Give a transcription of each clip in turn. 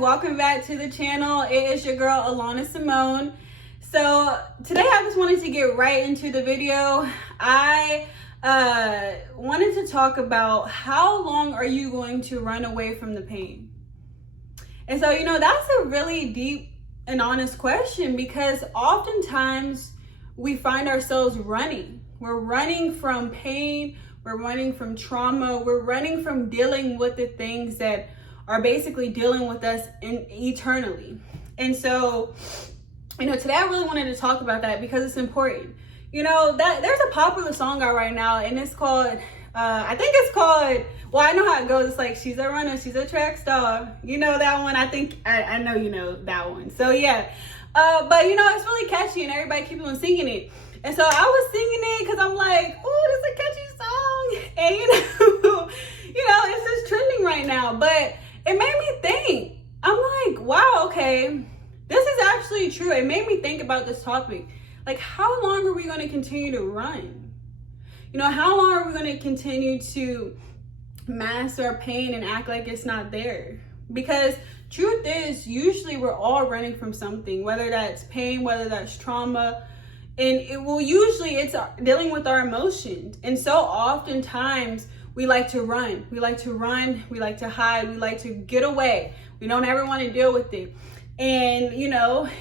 welcome back to the channel. It is your girl Alana Simone. So today I just wanted to get right into the video. I wanted to talk about how long are you going to run away from the pain? And so, that's a really deep and honest question, because oftentimes we find ourselves running. We're running from pain, we're running from trauma, we're running from dealing with the things that are basically dealing with us eternally. And so, today I really wanted to talk about that because it's important. That there's a popular song out right now, and it's called, I know how it goes. It's like, she's a runner, she's a track star. You know that one? I think, I know you know that one. So yeah, but it's really catchy and everybody keeps on singing it. And so I was singing it because I'm like, oh, this is a catchy song. And it's just trending right now. But it made me think. I'm like, wow, okay, this is actually true. It made me think about this topic. Like, how long are we going to continue to run? How long are we going to continue to mask our pain and act like it's not there? Because truth is, usually we're all running from something, whether that's pain, whether that's trauma. And it's dealing with our emotions. And so oftentimes we like to run. We like to hide. We like to get away. We don't ever want to deal with it. And,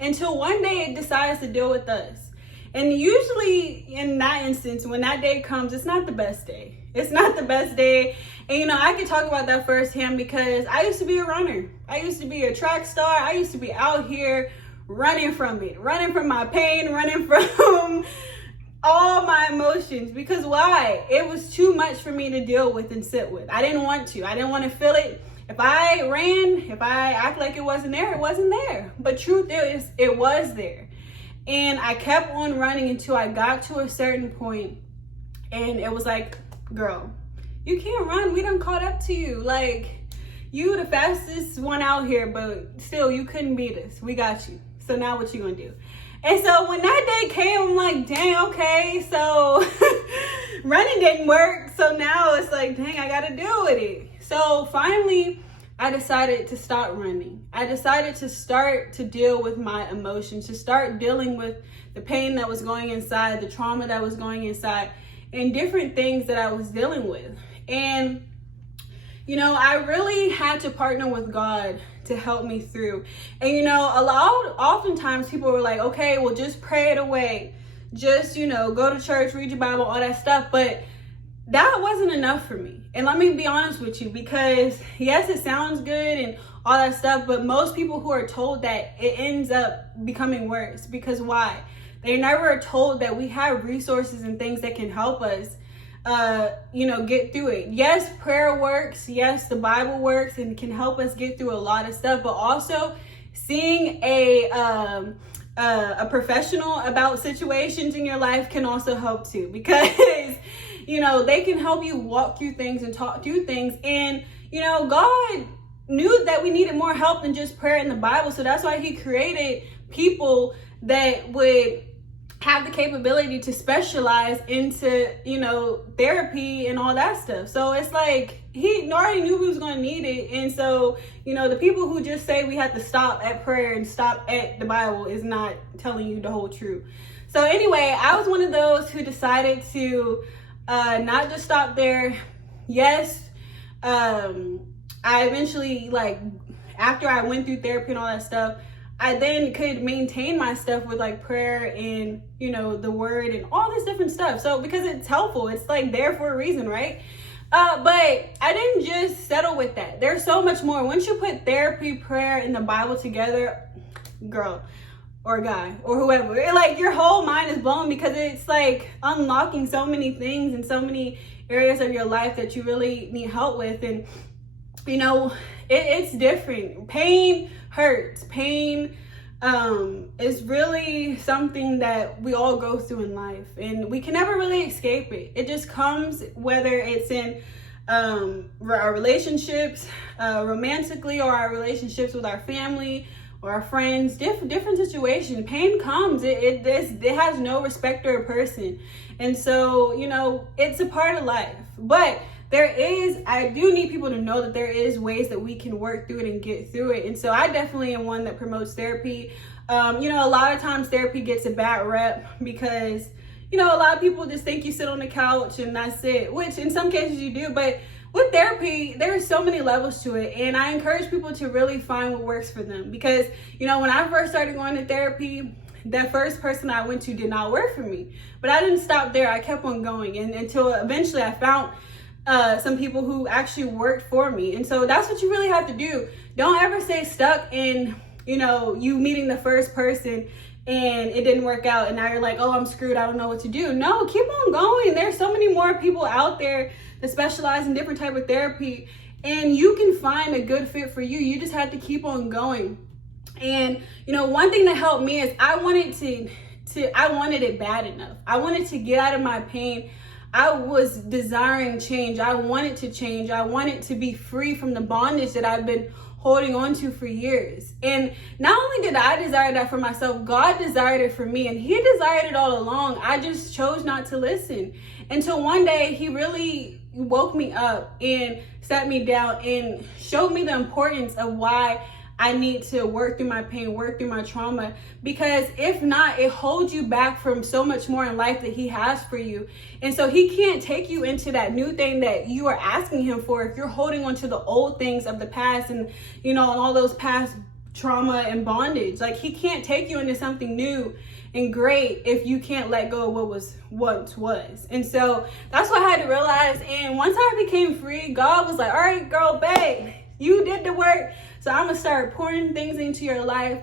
until one day it decides to deal with us. And usually in that instance, when that day comes, it's not the best day. It's not the best day. And, I can talk about that firsthand because I used to be a runner. I used to be a track star. I used to be out here running from it, running from my pain, running from all my emotions. Because why? It was too much for me to deal with and sit with. I didn't want to. I didn't want to feel it. If I ran, if I act like it wasn't there, it wasn't there. But truth is, it was there. And I kept on running until I got to a certain point, and it was like, girl, you can't run. We done caught up to you. Like, you the fastest one out here, but still, you couldn't beat us. We got you. So now what you gonna do? And so when that day came, I'm like, dang, okay, so running didn't work. So now it's like, dang, I gotta deal with it. So finally, I decided to stop running. I decided to start to deal with my emotions, to start dealing with the pain that was going inside, the trauma that was going inside, and different things that I was dealing with. And, I really had to partner with God to help me through. And, oftentimes people were like, okay, well, just pray it away. Just, go to church, read your Bible, all that stuff. But that wasn't enough for me. And let me be honest with you, because yes, it sounds good and all that stuff, but most people who are told that, it ends up becoming worse. Because why? They never are told that we have resources and things that can help us, get through it. Yes, prayer works. Yes, the Bible works and can help us get through a lot of stuff, but also seeing a professional about situations in your life can also help too, because they can help you walk through things and talk through things. And God knew that we needed more help than just prayer in the Bible, so that's why he created people that would have the capability to specialize into therapy and all that stuff. So it's like he already knew we was going to need it. And so the people who just say we have to stop at prayer and stop at the Bible is not telling you the whole truth. So anyway, I was one of those who decided to not just stop there. Yes, I eventually, after I went through therapy and all that stuff, I then could maintain my stuff with prayer and, the word and all this different stuff. So because it's helpful, it's there for a reason, right? But I didn't just settle with that. There's so much more. Once you put therapy, prayer, and the Bible together, girl or guy or whoever, your whole mind is blown, because it's unlocking so many things and so many areas of your life that you really need help with. And, it's different. Pain hurts. Pain is really something that we all go through in life, and we can never really escape it. It just comes, whether it's in our relationships, romantically, or our relationships with our family or our friends, different situations. Pain comes. It has no respect or person. And so, it's a part of life. But I do need people to know that there is ways that we can work through it and get through it. And so I definitely am one that promotes therapy. A lot of times therapy gets a bad rep because, a lot of people just think you sit on the couch and that's it, which in some cases you do. But with therapy, there's so many levels to it. And I encourage people to really find what works for them. Because, when I first started going to therapy, that first person I went to did not work for me. But I didn't stop there. I kept on going until eventually I found some people who actually worked for me. And so that's what you really have to do. Don't ever stay stuck in, you meeting the first person and it didn't work out and now you're like, oh, I'm screwed, I don't know what to do. No, keep on going. There's so many more people out there that specialize in different type of therapy, and you can find a good fit for you. You just have to keep on going. And one thing that helped me is I wanted it bad enough. I wanted to get out of my pain. I was desiring change. I wanted to change. I wanted to be free from the bondage that I've been holding on to for years. And not only did I desire that for myself, God desired it for me, and He desired it all along. I just chose not to listen until one day He really woke me up and sat me down and showed me the importance of why I need to work through my pain, work through my trauma, because if not, it holds you back from so much more in life that He has for you. And so He can't take you into that new thing that you are asking Him for if you're holding on to the old things of the past and, and all those past trauma and bondage. Like, He can't take you into something new and great if you can't let go of what once was. And so that's what I had to realize. And once I became free, God was like, all right, girl, babe, you did the work. So I'm gonna start pouring things into your life,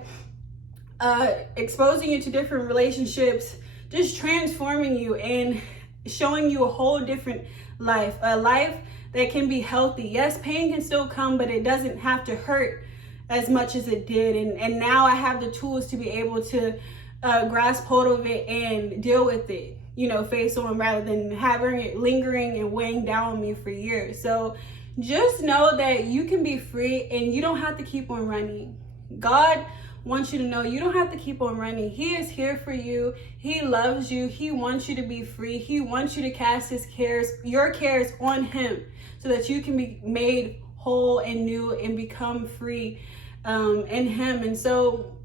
exposing you to different relationships, just transforming you and showing you a whole different life, a life that can be healthy. Yes, pain can still come, but it doesn't have to hurt as much as it did. And now I have the tools to be able to grasp hold of it and deal with it, face on, rather than having it lingering and weighing down on me for years. So just know that you can be free and you don't have to keep on running. God wants you to know you don't have to keep on running. He is here for you. He loves you. He wants you to be free. He wants you to cast your cares on Him so that you can be made whole and new and become free in Him. And so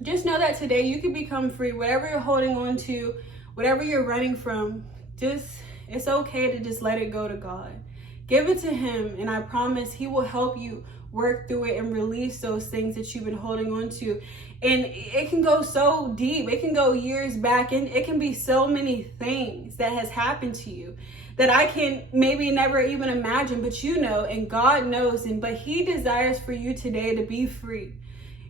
just know that today you can become free. Whatever you're holding on to, whatever you're running from, it's okay to just let it go to God. Give it to Him, and I promise He will help you work through it and release those things that you've been holding on to. And it can go so deep. It can go years back, and it can be so many things that has happened to you that I can maybe never even imagine, but and God knows. But He desires for you today to be free.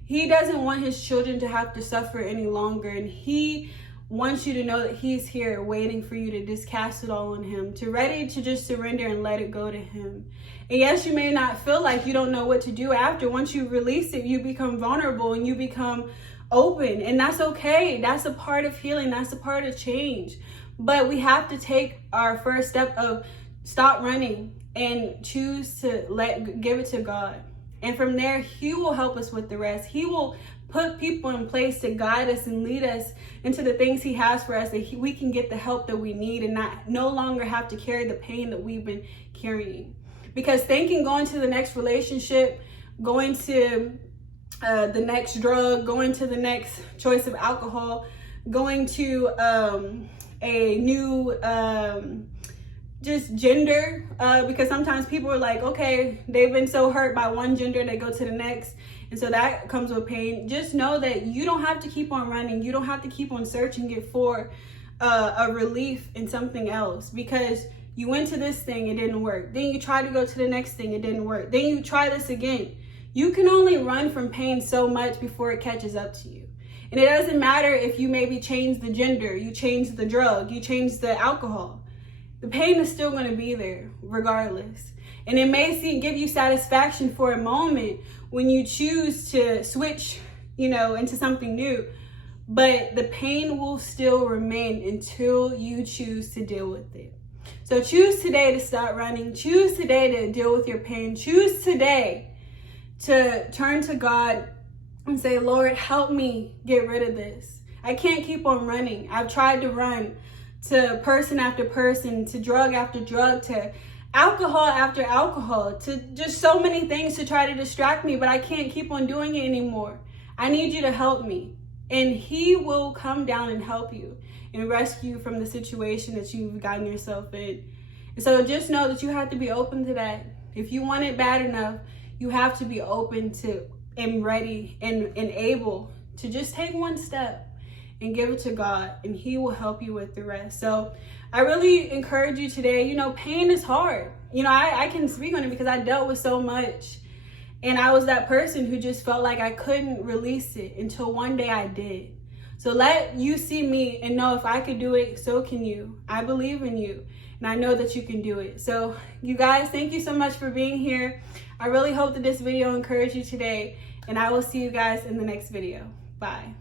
He doesn't want His children to have to suffer any longer, and He wants you to know that He's here waiting for you to just cast it all on Him, to ready to just surrender and let it go to Him. And yes, you may not feel like you don't know what to do after. Once you release it, you become vulnerable and you become open, and that's okay. That's a part of healing. That's a part of change. But we have to take our first step of stop running and choose to give it to God. And from there, He will help us with the rest. He will put people in place to guide us and lead us into the things He has for us, that we can get the help that we need and no longer have to carry the pain that we've been carrying. Because thinking going to the next relationship, going to the next drug, going to the next choice of alcohol, going to a new just gender, because sometimes people are like, okay, they've been so hurt by one gender, they go to the next. And so that comes with pain. Just know that you don't have to keep on running. You don't have to keep on searching it for a relief in something else, because you went to this thing, it didn't work. Then you try to go to the next thing, it didn't work. Then you try this again. You can only run from pain so much before it catches up to you. And it doesn't matter if you maybe change the gender, you change the drug, you change the alcohol. The pain is still going to be there regardless. And it may give you satisfaction for a moment when you choose to switch, into something new, but the pain will still remain until you choose to deal with it. So choose today to stop running. Choose today to deal with your pain. Choose today to turn to God and say, Lord, help me get rid of this. I can't keep on running. I've tried to run to person after person, to drug after drug, to alcohol after alcohol, to just so many things to try to distract me, but I can't keep on doing it anymore. I need you to help me. And he will come down and help you and rescue you from the situation that you've gotten yourself in. And so just know that you have to be open to that. If you want it bad enough, you have to be open to and ready and able to just take one step and give it to God, and he will help you with the rest. So I really encourage you today. You know, pain is hard. You know, I can speak on it because I dealt with so much. And I was that person who just felt like I couldn't release it until one day I did. So let you see me and know if I could do it, so can you. I believe in you, and I know that you can do it. So you guys, thank you so much for being here. I really hope that this video encouraged you today, and I will see you guys in the next video. Bye.